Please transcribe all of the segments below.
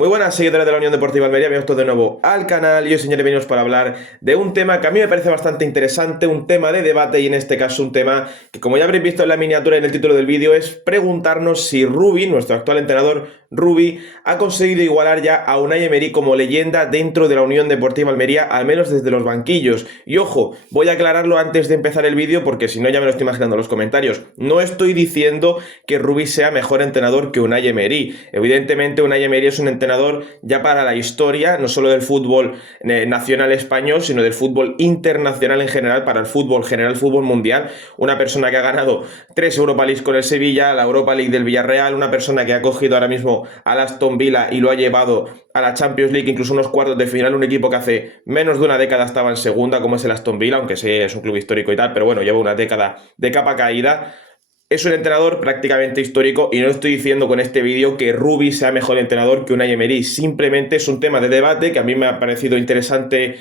Muy buenas, seguidores de la Unión Deportiva Almería, bienvenidos de nuevo al canal y hoy, señores, venimos para hablar de un tema que a mí me parece bastante interesante, un tema de debate y en este caso un tema que, como ya habréis visto en la miniatura y en el título del vídeo, es preguntarnos si Rubi, nuestro actual entrenador Rubi, ha conseguido igualar ya a Unai Emery como leyenda dentro de la Unión Deportiva Almería, al menos desde los banquillos. Y ojo, voy a aclararlo antes de empezar el vídeo porque si no ya me lo estoy imaginando en los comentarios. No estoy diciendo que Rubi sea mejor entrenador que Unai Emery. Evidentemente Unai Emery es un entrenador ya para la historia, no solo del fútbol nacional español, sino del fútbol internacional en general, para el fútbol general, fútbol mundial. Una persona que ha ganado 3 Europa League con el Sevilla, la Europa League del Villarreal, una persona que ha cogido ahora mismo al Aston Villa y lo ha llevado a la Champions League, incluso unos cuartos de final, un equipo que hace menos de una década estaba en segunda, como es el Aston Villa, aunque sí es un club histórico y tal, pero bueno, lleva una década de capa caída. Es un entrenador prácticamente histórico y no estoy diciendo con este vídeo que Rubi sea mejor entrenador que Unai Emery. Simplemente es un tema de debate que a mí me ha parecido interesante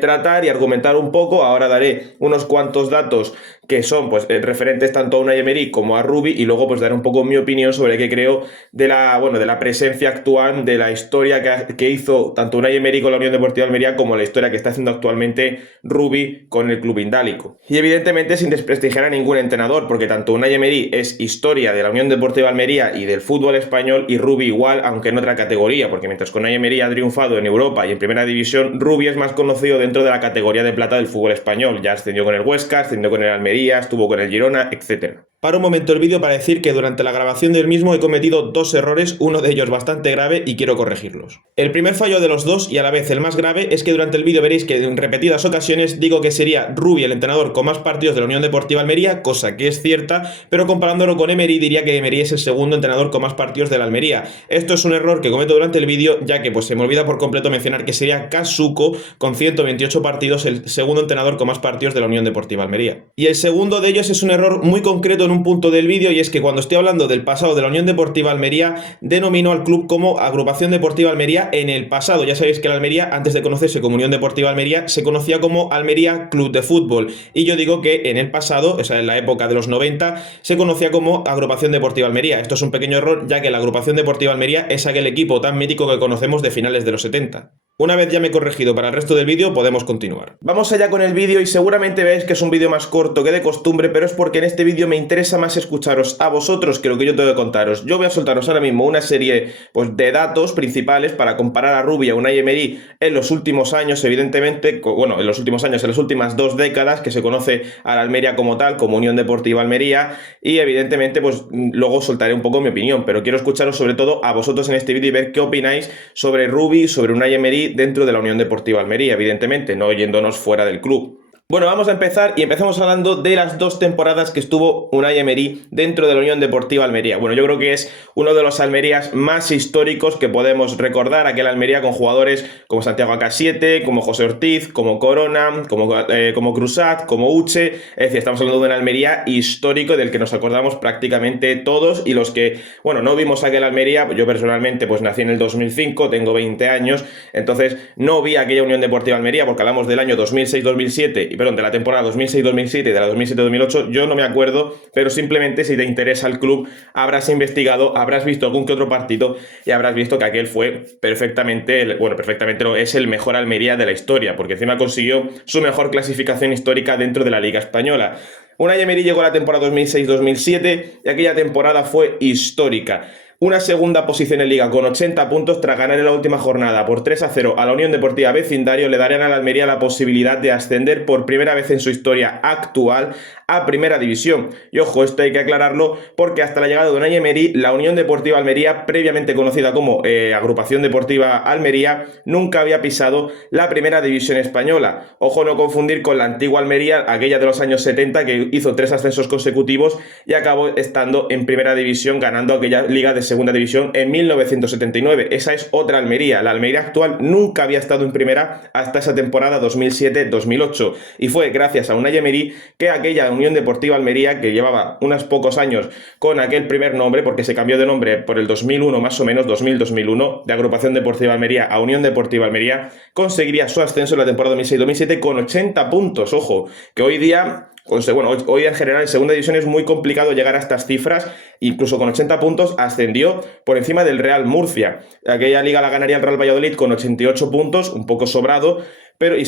tratar y argumentar un poco. Ahora daré unos cuantos datos que son pues referentes tanto a Unai Emery como a Rubi y luego pues daré un poco mi opinión sobre qué creo de la presencia actual, de la historia que hizo tanto Unai Emery con la Unión Deportiva Almería como la historia que está haciendo actualmente Rubi con el club indálico. Y evidentemente sin desprestigiar a ningún entrenador, porque tanto Unai Emery es historia de la Unión Deportiva Almería y del fútbol español y Rubi igual, aunque en otra categoría, porque mientras que Unai Emery ha triunfado en Europa y en Primera División, Rubi es más conocido dentro de la categoría de plata del fútbol español. Ya ascendió con el Huesca, ascendió con el Almería, estuvo con el Girona, etc. Paro un momento el vídeo para decir que durante la grabación del mismo he cometido dos errores, uno de ellos bastante grave y quiero corregirlos. El primer fallo de los dos y a la vez el más grave es que durante el vídeo veréis que en repetidas ocasiones digo que sería Rubi el entrenador con más partidos de la Unión Deportiva Almería, cosa que es cierta, pero comparándolo con Emery diría que Emery es el segundo entrenador con más partidos de la Almería. Esto es un error que cometo durante el vídeo, ya que pues se me olvida por completo mencionar que sería Kasuko con 128 partidos el segundo entrenador con más partidos de la Unión Deportiva Almería. Y el segundo de ellos es un error muy concreto en un punto del vídeo y es que cuando estoy hablando del pasado de la Unión Deportiva Almería denomino al club como Agrupación Deportiva Almería en el pasado. Ya sabéis que la Almería, antes de conocerse como Unión Deportiva Almería, se conocía como Almería Club de Fútbol y yo digo que en el pasado, o sea en la época de los 90, se conocía como Agrupación Deportiva Almería. Esto es un pequeño error, ya que la Agrupación Deportiva Almería es aquel equipo tan mítico que conocemos de finales de los 70. Una vez ya me he corregido para el resto del vídeo, podemos continuar. Vamos allá con el vídeo y seguramente veáis que es un vídeo más corto que de costumbre, pero es porque en este vídeo me interesa más escucharos a vosotros que lo que yo tengo que contaros. Yo voy a soltaros ahora mismo una serie pues, de datos principales para comparar a Rubi y a Unai Emery en los últimos años, evidentemente, bueno, en los últimos años, en las últimas 2 décadas, que se conoce a la Almería como tal, como Unión Deportiva Almería, y evidentemente pues luego soltaré un poco mi opinión, pero quiero escucharos sobre todo a vosotros en este vídeo y ver qué opináis sobre Rubi, sobre Unai Emery dentro de la Unión Deportiva Almería, evidentemente, no yéndonos fuera del club. Bueno, vamos a empezar y empezamos hablando de las 2 temporadas que estuvo Unai Emery dentro de la Unión Deportiva Almería. Bueno, yo creo que es uno de los Almerías más históricos que podemos recordar, aquel Almería con jugadores como Santiago AK7, como José Ortiz, como Corona, como Cruzat, como Uche. Es decir, estamos hablando de un Almería histórico del que nos acordamos prácticamente todos y los que, bueno, no vimos aquel Almería. Yo personalmente pues nací en el 2005, tengo 20 años, entonces no vi aquella Unión Deportiva Almería porque hablamos del año 2006-2007 de la temporada 2006-2007 y de la 2007-2008, yo no me acuerdo, pero simplemente si te interesa el club, habrás investigado, habrás visto algún que otro partido y habrás visto que aquel fue perfectamente, bueno, perfectamente no, es el mejor Almería de la historia, porque encima consiguió su mejor clasificación histórica dentro de la Liga Española. Unai Emery llegó a la temporada 2006-2007 y aquella temporada fue histórica. Una segunda posición en Liga con 80 puntos tras ganar en la última jornada por 3-0 a la Unión Deportiva Vecindario le darían a la Almería la posibilidad de ascender por primera vez en su historia actual a Primera División. Y ojo, esto hay que aclararlo porque hasta la llegada de Unai Emery, la Unión Deportiva Almería, previamente conocida como Agrupación Deportiva Almería, nunca había pisado la Primera División española. Ojo, no confundir con la antigua Almería, aquella de los años 70 que hizo 3 ascensos consecutivos y acabó estando en Primera División ganando aquella Liga de Segunda División en 1979. Esa es otra Almería. La Almería actual nunca había estado en primera hasta esa temporada 2007-2008 y fue gracias a Unai Emery que aquella Unión Deportiva Almería, que llevaba unos pocos años con aquel primer nombre, porque se cambió de nombre por el 2001 más o menos, 2000-2001, de Agrupación Deportiva Almería a Unión Deportiva Almería, conseguiría su ascenso en la temporada 2006-2007 con 80 puntos. Ojo, que hoy día Bueno, hoy en general en segunda división es muy complicado llegar a estas cifras, incluso con 80 puntos ascendió por encima del Real Murcia. Aquella liga la ganaría el Real Valladolid con 88 puntos, un poco sobrado, pero y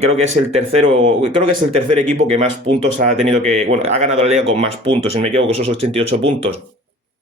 creo que es el tercer equipo que más puntos ha tenido ha ganado la liga con más puntos, si no me equivoco, esos 88 puntos.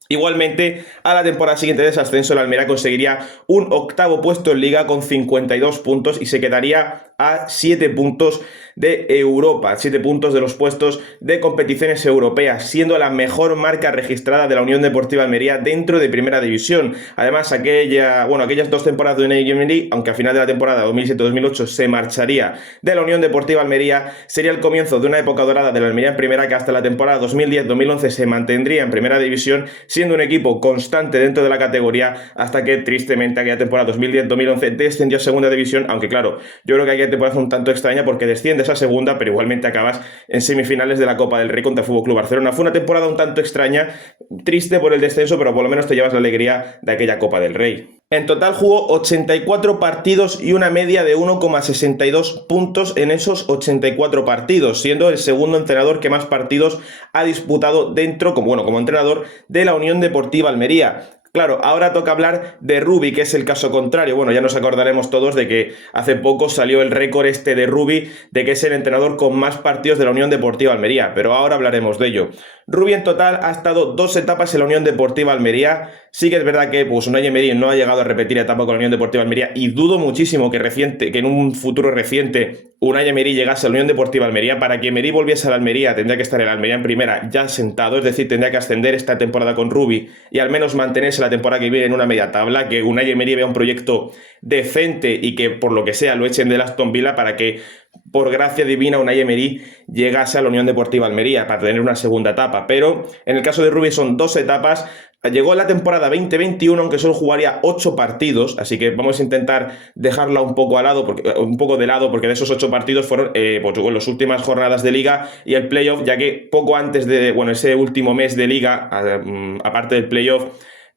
Igualmente, a la temporada siguiente de ese ascenso, el Almería conseguiría un octavo puesto en Liga con 52 puntos y se quedaría a 7 puntos de Europa, 7 puntos de los puestos de competiciones europeas, siendo la mejor marca registrada de la Unión Deportiva Almería dentro de Primera División. Además, aquellas 2 temporadas de Unai Emery, aunque a final de la temporada 2007-2008 se marcharía de la Unión Deportiva Almería, sería el comienzo de una época dorada de la Almería en Primera, que hasta la temporada 2010-2011 se mantendría en Primera División, siendo un equipo constante dentro de la categoría, hasta que tristemente aquella temporada 2010-2011 descendió a Segunda División, aunque claro, yo creo que aquella temporada fue un tanto extraña porque desciendes a Segunda, pero igualmente acabas en semifinales de la Copa del Rey contra el FC Barcelona. Fue una temporada un tanto extraña, triste por el descenso, pero por lo menos te llevas la alegría de aquella Copa del Rey. En total jugó 84 partidos y una media de 1,62 puntos en esos 84 partidos, siendo el segundo entrenador que más partidos ha disputado como entrenador de la Unión Deportiva Almería. Claro, ahora toca hablar de Rubi, que es el caso contrario. Bueno, ya nos acordaremos todos de que hace poco salió el récord de Rubi, de que es el entrenador con más partidos de la Unión Deportiva Almería, pero ahora hablaremos de ello. Rubi en total ha estado 2 etapas en la Unión Deportiva Almería. Sí que es verdad que Unai Emery no ha llegado a repetir etapa con la Unión Deportiva Almería y dudo muchísimo que en un futuro reciente Unai Emery llegase a la Unión Deportiva Almería. Para que Emery volviese a la Almería tendría que estar en la Almería en primera ya sentado, es decir, tendría que ascender esta temporada con Rubi y al menos mantenerse la temporada que viene en una media tabla, que Unai Emery vea un proyecto decente y que por lo que sea lo echen del Aston Villa para que por gracia divina Unai Emery llegase a la Unión Deportiva Almería para tener una segunda etapa. Pero en el caso de Rubi son 2 etapas. Llegó la temporada 2021, aunque solo jugaría 8 partidos, así que vamos a intentar dejarla un poco de lado, porque de esos 8 partidos fueron las últimas jornadas de Liga y el playoff, ya que poco antes de ese último mes de Liga, aparte del playoff,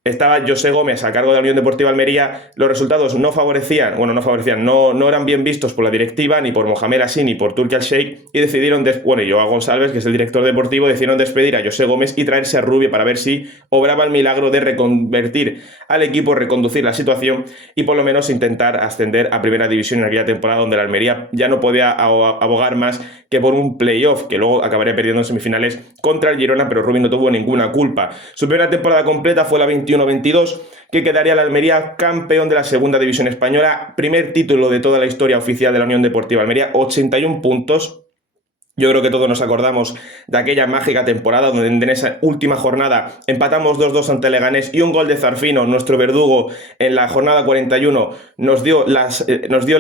estaba José Gómez a cargo de la Unión Deportiva Almería. Los resultados no eran bien vistos por la directiva, ni por Mohamed Así, ni por Turki Al-Sheikh, y decidieron, Joao González, que es el director deportivo, decidieron despedir a José Gómez y traerse a Rubi para ver si obraba el milagro de reconvertir al equipo, reconducir la situación y por lo menos intentar ascender a Primera División en aquella temporada donde la Almería ya no podía abogar más que por un playoff, que luego acabaría perdiendo en semifinales contra el Girona, pero Rubi no tuvo ninguna culpa. Su primera temporada completa fue la 21-22, que quedaría la Almería campeón de la Segunda División Española, primer título de toda la historia oficial de la Unión Deportiva Almería, 81 puntos. Yo creo que todos nos acordamos de aquella mágica temporada donde en esa última jornada empatamos 2-2 ante Leganés y un gol de Zarfino, nuestro verdugo, en la jornada 41 nos dio el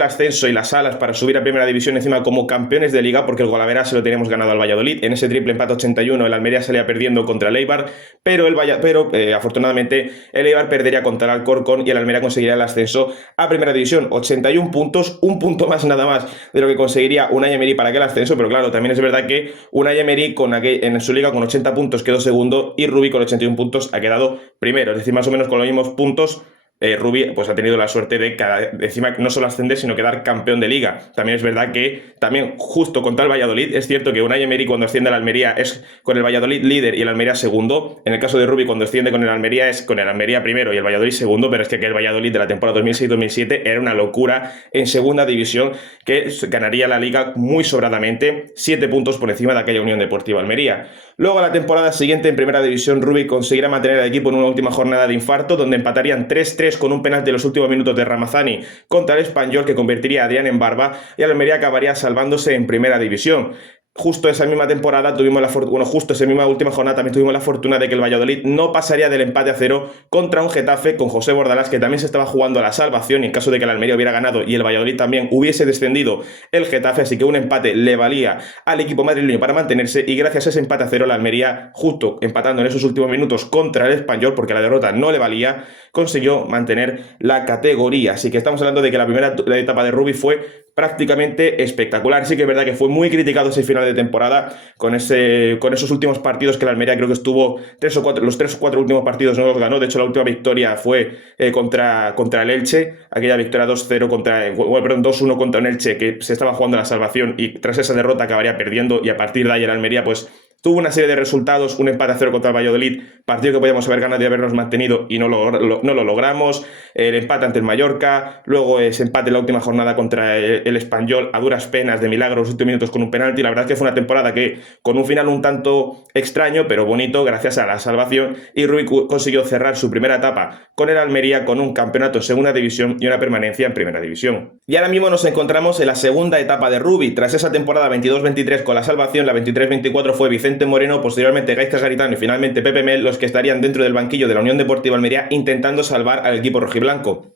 ascenso y las alas para subir a Primera División encima como campeones de Liga, porque el Golavera se lo teníamos ganado al Valladolid. En ese triple empate 81 el Almería salía perdiendo contra el Eibar, pero afortunadamente el Eibar perdería contra el Alcorcón y el Almería conseguiría el ascenso a Primera División. 81 puntos, un punto más nada más de lo que conseguiría Unai Emery para aquel ascenso, pero claro, también es verdad que Unai Emery en su liga con 80 puntos quedó segundo y Rubi con 81 puntos ha quedado primero, es decir, más o menos con los mismos puntos. Rubi pues ha tenido la suerte de encima no solo ascender, sino quedar campeón de Liga. También es verdad que también justo contra el Valladolid, es cierto que Unai Emery cuando asciende a la Almería es con el Valladolid líder y el Almería segundo. En el caso de Rubi cuando asciende con el Almería es con el Almería primero y el Valladolid segundo, pero es que el Valladolid de la temporada 2006-2007 era una locura en Segunda División, que ganaría la Liga muy sobradamente, 7 puntos por encima de aquella Unión Deportiva Almería. Luego a la temporada siguiente en Primera División Rubi conseguirá mantener al equipo en una última jornada de infarto donde empatarían 3-3 con un penalti de los últimos minutos de Ramazani contra el Español, que convertiría a Adrián en Barba, y el Almería acabaría salvándose en Primera División. Justo esa misma temporada justo esa misma última jornada también tuvimos la fortuna de que el Valladolid no pasaría del empate a 0 contra un Getafe con José Bordalás, que también se estaba jugando a la salvación, y en caso de que el Almería hubiera ganado y el Valladolid también hubiese descendido el Getafe, así que un empate le valía al equipo madrileño para mantenerse, y gracias a ese empate a 0 la Almería, justo empatando en esos últimos minutos contra el Español, porque la derrota no le valía, consiguió mantener la categoría. Así que estamos hablando de que la primera etapa de Rubi fue prácticamente espectacular. Sí que es verdad que fue muy criticado ese final de temporada con esos últimos partidos que el Almería creo que estuvo los 3 o 4 últimos partidos no los ganó. De hecho, la última victoria fue contra el Elche, aquella victoria 2-0 2-1 contra un Elche que se estaba jugando la salvación y tras esa derrota acabaría perdiendo, y a partir de ahí el Almería pues tuvo una serie de resultados, un empate a 0 contra el Valladolid, partido que podíamos haber ganado y habernos mantenido y no lo logramos, el empate ante el Mallorca, luego ese empate en la última jornada contra el Espanyol a duras penas de milagro los últimos minutos con un penalti. La verdad es que fue una temporada que con un final un tanto extraño pero bonito gracias a la salvación, y Rubi consiguió cerrar su primera etapa con el Almería con un campeonato en segunda división y una permanencia en primera división. Y ahora mismo nos encontramos en la segunda etapa de Rubi. Tras esa temporada 22-23 con la salvación, la 23-24 fue Vicente Moreno, posteriormente Gaizka Garitano y finalmente Pepe Mel los que estarían dentro del banquillo de la Unión Deportiva Almería intentando salvar al equipo rojiblanco.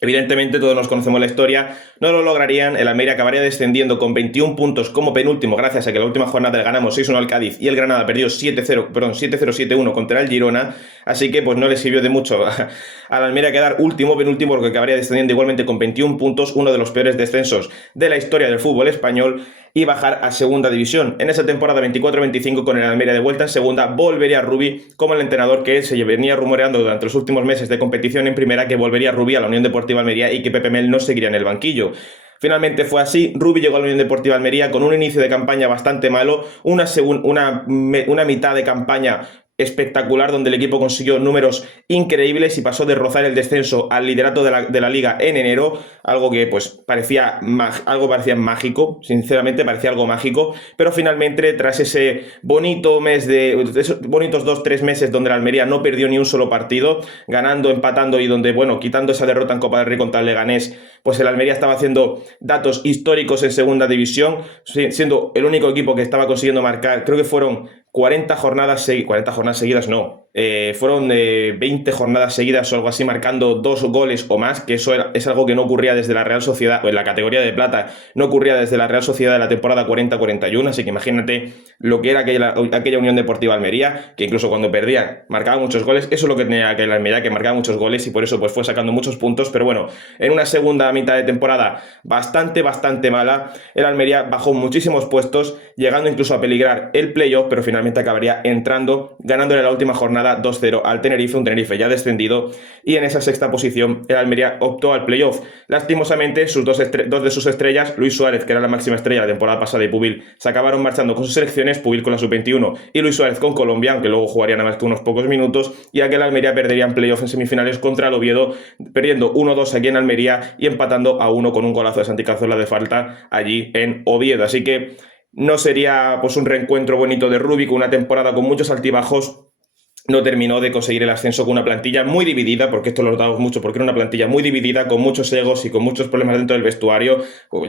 Evidentemente todos nos conocemos la historia, no lo lograrían, el Almería acabaría descendiendo con 21 puntos como penúltimo gracias a que la última jornada le ganamos 6-1 al Cádiz y el Granada perdió 7-0-7-1 contra el Girona, así que pues no le sirvió de mucho al Almería quedar penúltimo porque acabaría descendiendo igualmente con 21 puntos, uno de los peores descensos de la historia del fútbol español, y bajar a segunda división. En esa temporada 24-25 con el Almería de vuelta en segunda volvería Rubi como el entrenador que se venía rumoreando durante los últimos meses de competición en primera, que volvería Rubi a la Unión Deportiva Almería y que Pepe Mel no seguiría en el banquillo. Finalmente fue así, Rubi llegó a la Unión Deportiva Almería con un inicio de campaña bastante malo, una mitad de campaña espectacular donde el equipo consiguió números increíbles y pasó de rozar el descenso al liderato de la liga en enero, algo que pues parecía mágico, sinceramente parecía algo mágico, pero finalmente tras ese bonito esos bonitos 2-3 meses donde la Almería no perdió ni un solo partido, ganando, empatando y donde, bueno, quitando esa derrota en Copa del Rey contra el Leganés, pues el Almería estaba haciendo datos históricos en segunda división, siendo el único equipo que estaba consiguiendo marcar, creo que fueron 40 jornadas seguidas, no. Fueron 20 jornadas seguidas o algo así, marcando 2 goles o más, que eso es algo que no ocurría desde la Real Sociedad, o en la categoría de plata, no ocurría desde la Real Sociedad de la temporada 40-41, así que imagínate lo que era aquella Unión Deportiva Almería, que incluso cuando perdía marcaba muchos goles. Eso es lo que tenía aquella Almería, que marcaba muchos goles y por eso pues fue sacando muchos puntos, pero bueno, en una segunda mitad de temporada bastante mala, el Almería bajó muchísimos puestos, llegando incluso a peligrar el playoff, pero finalmente acabaría entrando, ganándole la última jornada 2-0 al Tenerife, un Tenerife ya descendido, y en esa sexta posición el Almería optó al playoff. Lastimosamente, dos de sus estrellas, Luis Suárez, que era la máxima estrella la temporada pasada, y Pubil, se acabaron marchando con sus selecciones, Pubil con la sub-21 y Luis Suárez con Colombia, aunque luego jugarían nada más que unos pocos minutos, y aquel Almería perdería en playoff en semifinales contra el Oviedo, perdiendo 1-2 aquí en Almería y empatando a 1 con un golazo de Santi Cazorla de falta allí en Oviedo. Así que no sería pues un reencuentro bonito de Rubi, con una temporada con muchos altibajos. No terminó de conseguir el ascenso con una plantilla muy dividida, porque esto lo notamos mucho, porque era una plantilla muy dividida, con muchos egos y con muchos problemas dentro del vestuario.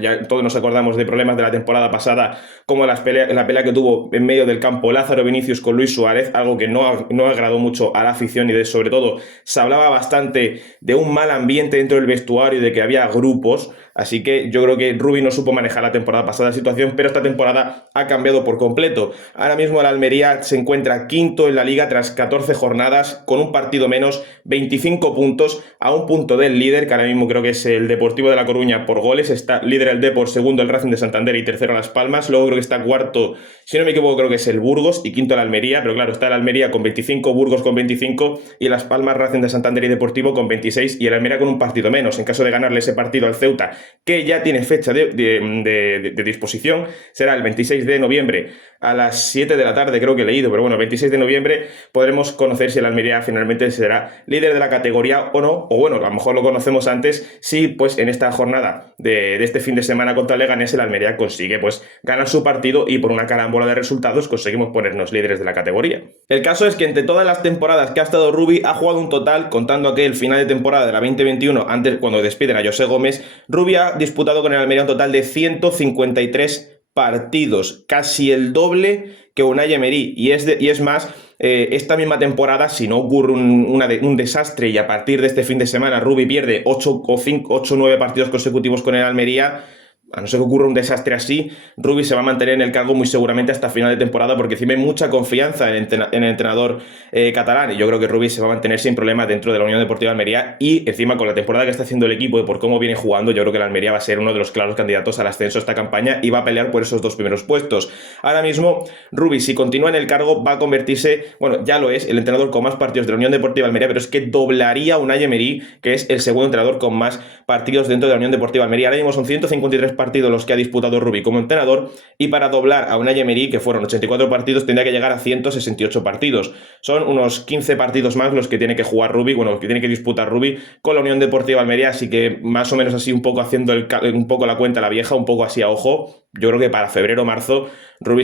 Ya todos nos acordamos de problemas de la temporada pasada, como la pelea que tuvo en medio del campo Lázaro Vinicius con Luis Suárez, algo que no agradó mucho a la afición, y sobre todo se hablaba bastante de un mal ambiente dentro del vestuario y de que había grupos. Así que yo creo que Rubi no supo manejar la temporada pasada la situación, pero esta temporada ha cambiado por completo. Ahora mismo el Almería se encuentra quinto en la liga tras 14 jornadas, con un partido menos, 25 puntos, a un punto del líder, que ahora mismo creo que es el Deportivo de La Coruña por goles. Está líder el Depor, segundo el Racing de Santander y tercero Las Palmas. Luego creo que está cuarto, si no me equivoco, creo que es el Burgos, y quinto el Almería, pero claro, está el Almería con 25, Burgos con 25 y Las Palmas, Racing de Santander y Deportivo con 26, y el Almería con un partido menos. En caso de ganarle ese partido al Ceuta, que ya tiene fecha de disposición, será el 26 de noviembre a las 7 de la tarde, creo que he leído, pero bueno, 26 de noviembre podremos conocer si el Almería finalmente será líder de la categoría o no, o bueno, a lo mejor lo conocemos antes, si pues en esta jornada de este fin de semana contra Leganés el Almería consigue pues ganar su partido y por una carambola de resultados conseguimos ponernos líderes de la categoría. El caso es que entre todas las temporadas que ha estado Rubi, ha jugado un total, contando aquel final de temporada de la 2021, antes cuando despiden a José Gómez, Rubi ha disputado con el Almería un total de 153 partidos, casi el doble que Unai Emery, y es más, esta misma temporada, si no ocurre un desastre y a partir de este fin de semana Rubi pierde 8 o 9 partidos consecutivos con el Almería, a no ser que ocurra un desastre así, Rubi se va a mantener en el cargo muy seguramente hasta final de temporada, porque encima hay mucha confianza en el entrenador catalán, y yo creo que Rubi se va a mantener sin problemas dentro de la Unión Deportiva Almería, y encima con la temporada que está haciendo el equipo y por cómo viene jugando, yo creo que la Almería va a ser uno de los claros candidatos al ascenso esta campaña y va a pelear por esos 2 primeros puestos. Ahora mismo, Rubi, si continúa en el cargo, va a convertirse, bueno, ya lo es, el entrenador con más partidos de la Unión Deportiva Almería, pero es que doblaría a Unai Emery, que es el segundo entrenador con más partidos dentro de la Unión Deportiva Almería. Ahora mismo son 153 partidos los que ha disputado Rubi como entrenador, y para doblar a Unai Emery, que fueron 84 partidos, tendría que llegar a 168 partidos. Son unos 15 partidos más los que tiene que jugar Rubi, bueno, los que tiene que disputar Rubi con la Unión Deportiva Almería, así que más o menos así un poco haciendo un poco la cuenta a la vieja, un poco así a ojo, yo creo que para febrero o marzo Rubi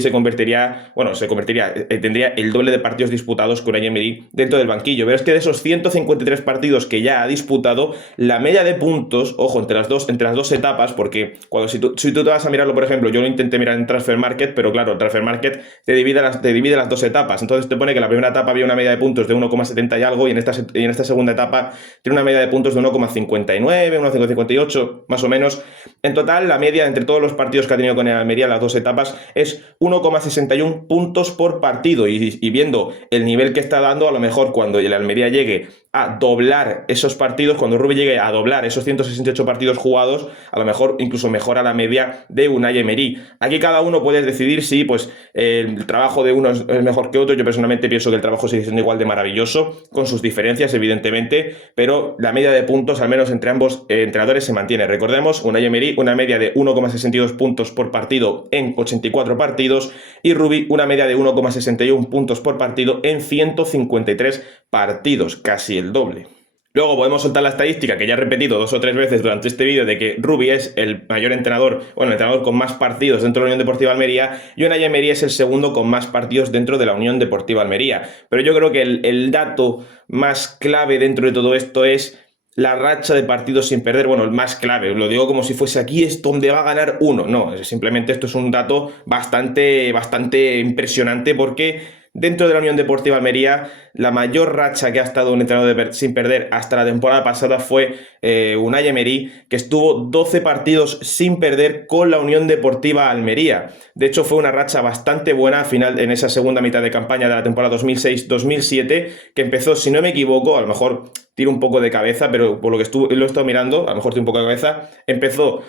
tendría el doble de partidos disputados que Unai Emery dentro del banquillo. Pero es que de esos 153 partidos que ya ha disputado, la media de puntos, ojo, entre las dos etapas, porque si tú te vas a mirarlo, por ejemplo, yo lo intenté mirar en Transfer Market, pero claro, Transfer Market te divide las 2 etapas. Entonces te pone que en la primera etapa había una media de puntos de 1,70 y algo, y en esta segunda etapa tiene una media de puntos de 1,59, 1,58, más o menos. En total, la media entre todos los partidos que ha tenido con el Almería las 2 etapas es 1,61 puntos por partido, y viendo el nivel que está dando, a lo mejor cuando el Almería llegue a doblar esos partidos, cuando Rubi llegue a doblar esos 168 partidos jugados, a lo mejor incluso mejora la media de Unai Emery. Aquí cada uno puede decidir si pues el trabajo de uno es mejor que otro. Yo personalmente pienso que el trabajo sigue siendo igual de maravilloso, con sus diferencias evidentemente, pero la media de puntos, al menos entre ambos entrenadores, se mantiene. Recordemos, Unai Emery una media de 1,62 puntos por partido en 84 partidos, y Rubi una media de 1,61 puntos por partido en 153 partidos, casi el doble. Luego podemos soltar la estadística que ya he repetido 2 o 3 veces durante este vídeo, de que Rubi es el mayor entrenador, bueno, el entrenador con más partidos dentro de la Unión Deportiva Almería, y Unai Emery es el segundo con más partidos dentro de la Unión Deportiva Almería. Pero yo creo que el dato más clave dentro de todo esto es la racha de partidos sin perder. Bueno, el más clave, lo digo como si fuese aquí es donde va a ganar uno. No, simplemente esto es un dato bastante impresionante, porque dentro de la Unión Deportiva Almería, la mayor racha que ha estado un entrenador sin perder hasta la temporada pasada fue Unai Emery, que estuvo 12 partidos sin perder con la Unión Deportiva Almería. De hecho, fue una racha bastante buena en esa segunda mitad de campaña de la temporada 2006-2007, que empezó, si no me equivoco, a lo mejor tiro un poco de cabeza, pero por lo que lo he estado mirando, a lo mejor tiro un poco de cabeza, empezó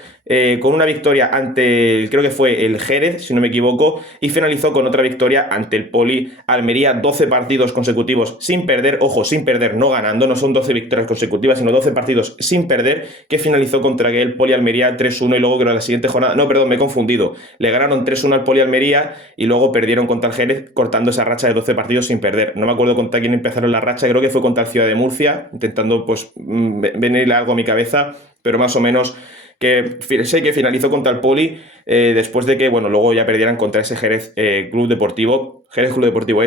con una victoria ante, creo que fue el Jerez, si no me equivoco, y finalizó con otra victoria ante el Poli Almería. 12 partidos consecutivos sin perder, ojo, sin perder, no ganando, no son 12 victorias consecutivas, sino 12 partidos sin perder, que finalizó contra el Poli Almería 3-1, y luego creo que la siguiente jornada, no, perdón, me he confundido, le ganaron 3-1 al Poli Almería y luego perdieron contra el Jerez, cortando esa racha de 12 partidos sin perder. No me acuerdo contra quién empezaron la racha, creo que fue contra el Ciudad de Murcia, intentando pues venirle algo a mi cabeza, pero más o menos que sé que finalizó contra el Poli después de que, bueno, luego ya perdieran contra ese Jerez Club Deportivo,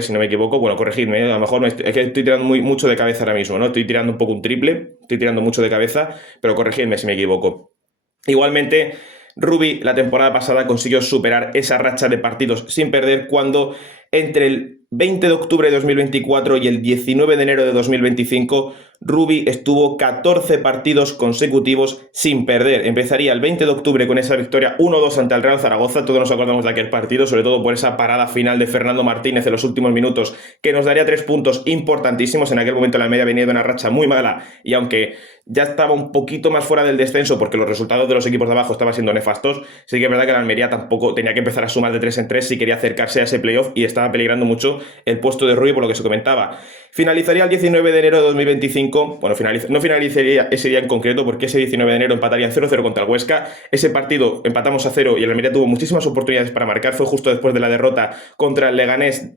si no me equivoco. Bueno, corregidme, a lo mejor es que estoy tirando mucho de cabeza ahora mismo, ¿no? Estoy tirando un poco un triple, estoy tirando mucho de cabeza, pero corregidme si me equivoco. Igualmente, Rubi la temporada pasada consiguió superar esa racha de partidos sin perder, cuando entre el 20 de octubre de 2024 y el 19 de enero de 2025, Rubi estuvo 14 partidos consecutivos sin perder. Empezaría el 20 de octubre con esa victoria 1-2 ante el Real Zaragoza. Todos nos acordamos de aquel partido, sobre todo por esa parada final de Fernando Martínez en los últimos minutos, que nos daría 3 puntos importantísimos. En aquel momento la Almería venía de una racha muy mala, y aunque ya estaba un poquito más fuera del descenso porque los resultados de los equipos de abajo estaban siendo nefastos, sí que es verdad que la Almería tampoco tenía que empezar a sumar de 3 en 3 si quería acercarse a ese playoff, y estaba peligrando mucho el puesto de Rubi, por lo que se comentaba. Finalizaría el 19 de enero de 2025, bueno, no finalizaría ese día en concreto, porque ese 19 de enero empatarían 0-0 contra el Huesca. Ese partido empatamos a 0 y el Almería tuvo muchísimas oportunidades para marcar. Fue justo después de la derrota contra el Leganés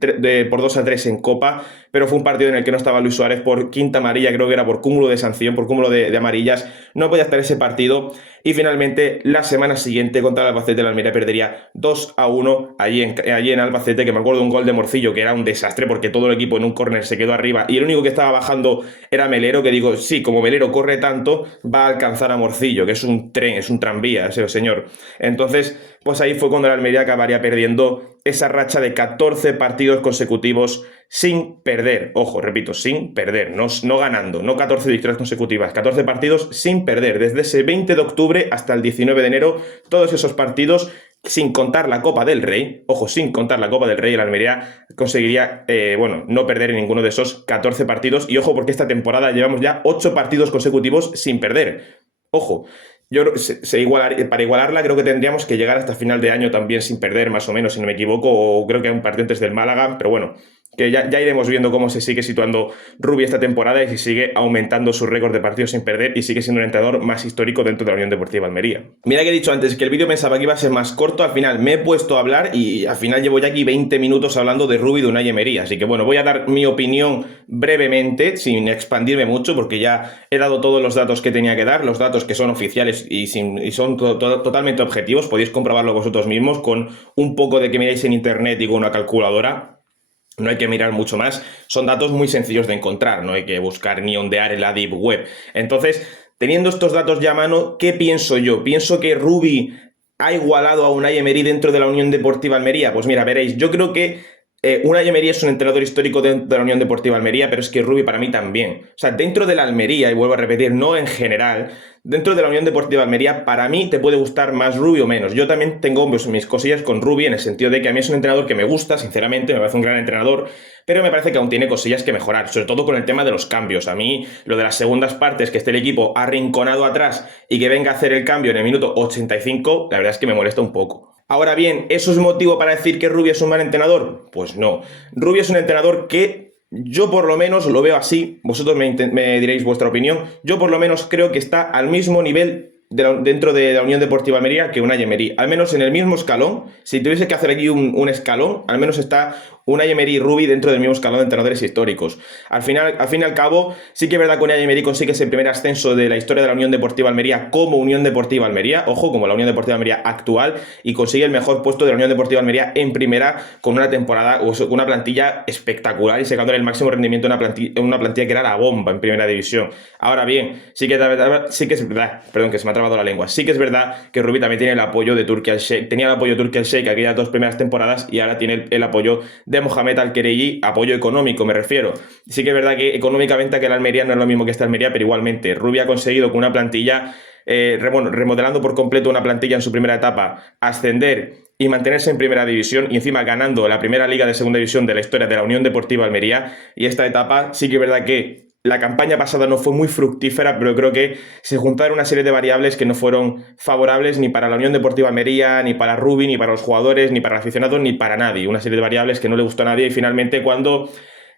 por 2-3 en Copa, pero fue un partido en el que no estaba Luis Suárez por quinta amarilla, creo que era por cúmulo de sanción, por cúmulo de amarillas. No podía estar ese partido, y finalmente la semana siguiente contra el Albacete la Almería perdería 2-1 allí en Albacete, que me acuerdo de un gol de Morcillo que era un desastre porque todo el equipo en un córner se quedó arriba y el único que estaba bajando era Melero, que digo, sí, como Melero corre tanto, va a alcanzar a Morcillo, que es un tren, es un tranvía ese señor. Entonces, pues ahí fue cuando el Almería acabaría perdiendo esa racha de 14 partidos consecutivos sin perder. Ojo, repito, sin perder, no ganando, no 14 victorias consecutivas, 14 partidos sin perder. Desde ese 20 de octubre hasta el 19 de enero, todos esos partidos, sin contar la Copa del Rey, ojo, sin contar la Copa del Rey, el Almería conseguiría, no perder en ninguno de esos 14 partidos. Y ojo, porque esta temporada llevamos ya 8 partidos consecutivos sin perder. Ojo, para igualarla creo que tendríamos que llegar hasta final de año también sin perder, más o menos, si no me equivoco, o creo que hay un partido antes del Málaga, pero bueno, que ya iremos viendo cómo se sigue situando Rubi esta temporada y si sigue aumentando su récord de partidos sin perder y sigue siendo un entrenador más histórico dentro de la Unión Deportiva Almería. Mira que he dicho antes que el vídeo pensaba que iba a ser más corto, al final me he puesto a hablar y al final llevo ya aquí 20 minutos hablando de Rubi de Unai Emery, así que bueno, voy a dar mi opinión brevemente, sin expandirme mucho, porque ya he dado todos los datos que tenía que dar, los datos que son oficiales y son totalmente objetivos, podéis comprobarlo vosotros mismos con un poco de que miráis en internet y con una calculadora. No hay que mirar mucho más, son datos muy sencillos de encontrar, no hay que buscar ni ondear en la Deep Web. Entonces, teniendo estos datos ya a mano, ¿qué pienso yo? ¿Pienso que Rubi ha igualado a Unai Emery dentro de la Unión Deportiva Almería? Pues mira, veréis, yo creo que Unai Emery es un entrenador histórico de la Unión Deportiva Almería, pero es que Rubi para mí también. O sea, dentro de la Almería, y vuelvo a repetir, no en general, dentro de la Unión Deportiva Almería, para mí te puede gustar más Rubi o menos. Yo también tengo mis cosillas con Rubi en el sentido de que a mí es un entrenador que me gusta, sinceramente, me parece un gran entrenador, pero me parece que aún tiene cosillas que mejorar, sobre todo con el tema de los cambios. A mí, lo de las segundas partes, que esté el equipo arrinconado atrás y que venga a hacer el cambio en el minuto 85, la verdad es que me molesta un poco. Ahora bien, ¿eso es motivo para decir que Rubi es un mal entrenador? Pues no. Rubi es un entrenador que yo por lo menos lo veo así, vosotros me diréis vuestra opinión, yo por lo menos creo que está al mismo nivel dentro de la Unión Deportiva Almería que Unai Emery, al menos en el mismo escalón. Si tuviese que hacer aquí un escalón, al menos está Unai Emery y Rubi dentro del mismo escalón de entrenadores históricos. Al fin y al cabo, sí que es verdad que Unai Emery consigue ese primer ascenso de la historia de la Unión Deportiva Almería como Unión Deportiva Almería, ojo, como la Unión Deportiva Almería actual, y consigue el mejor puesto de la Unión Deportiva Almería en primera con una temporada, o una plantilla espectacular y sacándole el máximo rendimiento en una plantilla que era la bomba en primera división. Ahora bien, sí que es verdad, perdón, que se me ha trabado la lengua, sí que es verdad que Rubi también tiene el apoyo de Turki al-Sheikh, tenía el apoyo de Turki al-Sheikh aquellas 2 primeras temporadas y ahora tiene el apoyo de Mohamed Al-Khelaifi, apoyo económico me refiero. Sí que es verdad que económicamente que el Almería no es lo mismo que esta Almería, pero igualmente Rubi ha conseguido con una plantilla, remodelando por completo una plantilla en su primera etapa, ascender y mantenerse en primera división y encima ganando la primera liga de segunda división de la historia de la Unión Deportiva Almería. Y esta etapa sí que es verdad que la campaña pasada no fue muy fructífera, pero creo que se juntaron una serie de variables que no fueron favorables ni para la Unión Deportiva Almería, ni para Rubi, ni para los jugadores, ni para el aficionado, ni para nadie. Una serie de variables que no le gustó a nadie y finalmente cuando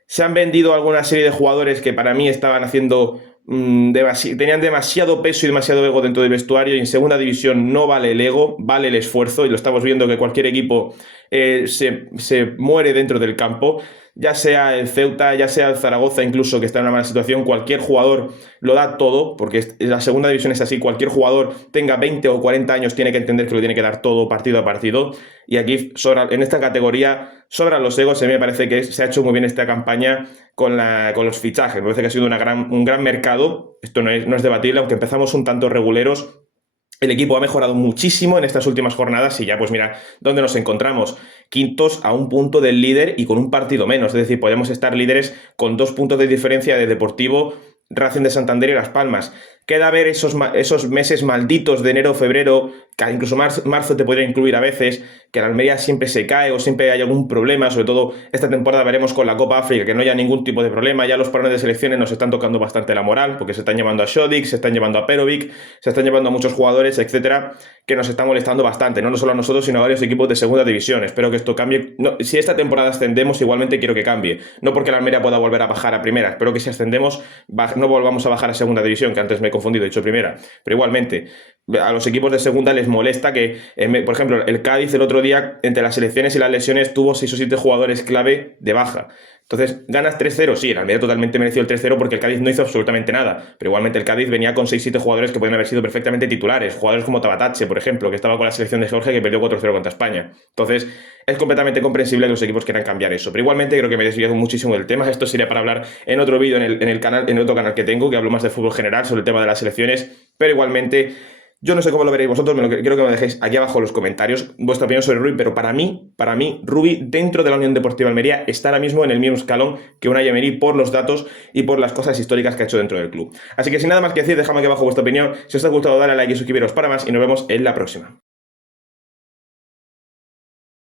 se han vendido alguna serie de jugadores que para mí estaban haciendo tenían demasiado peso y demasiado ego dentro del vestuario y en segunda división no vale el ego, vale el esfuerzo y lo estamos viendo que cualquier equipo se muere dentro del campo, ya sea el Ceuta, ya sea el Zaragoza incluso que está en una mala situación, cualquier jugador lo da todo, porque la segunda división es así, cualquier jugador tenga 20 o 40 años tiene que entender que lo tiene que dar todo partido a partido y aquí en esta categoría sobran los egos. A mí me parece que se ha hecho muy bien esta campaña con los fichajes, me parece que ha sido un gran mercado, esto no es debatible, aunque empezamos un tanto reguleros. El equipo ha mejorado muchísimo en estas últimas jornadas y ya pues mira dónde nos encontramos, quintos a un punto del líder y con un partido menos, es decir, podemos estar líderes con 2 puntos de diferencia de Deportivo, Racing de Santander y Las Palmas. Queda ver esos meses malditos de enero, febrero, que incluso marzo te podría incluir a veces, que la Almería siempre se cae o siempre hay algún problema, sobre todo esta temporada veremos con la Copa África que no haya ningún tipo de problema, ya los parones de selecciones nos están tocando bastante la moral, porque se están llevando a Shodik, se están llevando a Perovic, se están llevando a muchos jugadores, etcétera, que nos están molestando bastante, no solo a nosotros, sino a varios equipos de segunda división. Espero que esto cambie. No, si esta temporada ascendemos, igualmente quiero que cambie, no porque la Almería pueda volver a bajar a primera, espero que si ascendemos no volvamos a bajar a segunda división, que antes me he confundido, he dicho primera, pero igualmente a los equipos de segunda les molesta que, por ejemplo, el Cádiz el otro día, entre las selecciones y las lesiones, tuvo 6 o 7 jugadores clave de baja. Entonces, ganas 3-0, sí, el Almería totalmente mereció el 3-0 porque el Cádiz no hizo absolutamente nada, pero igualmente el Cádiz venía con 6-7 jugadores que podían haber sido perfectamente titulares, jugadores como Tabatache, por ejemplo, que estaba con la selección de Georgia que perdió 4-0 contra España. Entonces, es completamente comprensible que los equipos quieran cambiar eso, pero igualmente creo que me he desviado muchísimo del tema. Esto sería para hablar en otro vídeo en el canal, en otro canal que tengo, que hablo más de fútbol general sobre el tema de las selecciones, pero igualmente Yo no sé cómo lo veréis vosotros, quiero que me dejéis aquí abajo en los comentarios vuestra opinión sobre Rubi, pero para mí, Rubi dentro de la Unión Deportiva Almería está ahora mismo en el mismo escalón que Unai Emery por los datos y por las cosas históricas que ha hecho dentro del club. Así que sin nada más que decir, dejadme aquí abajo vuestra opinión. Si os ha gustado, dale a like y suscribiros para más y nos vemos en la próxima.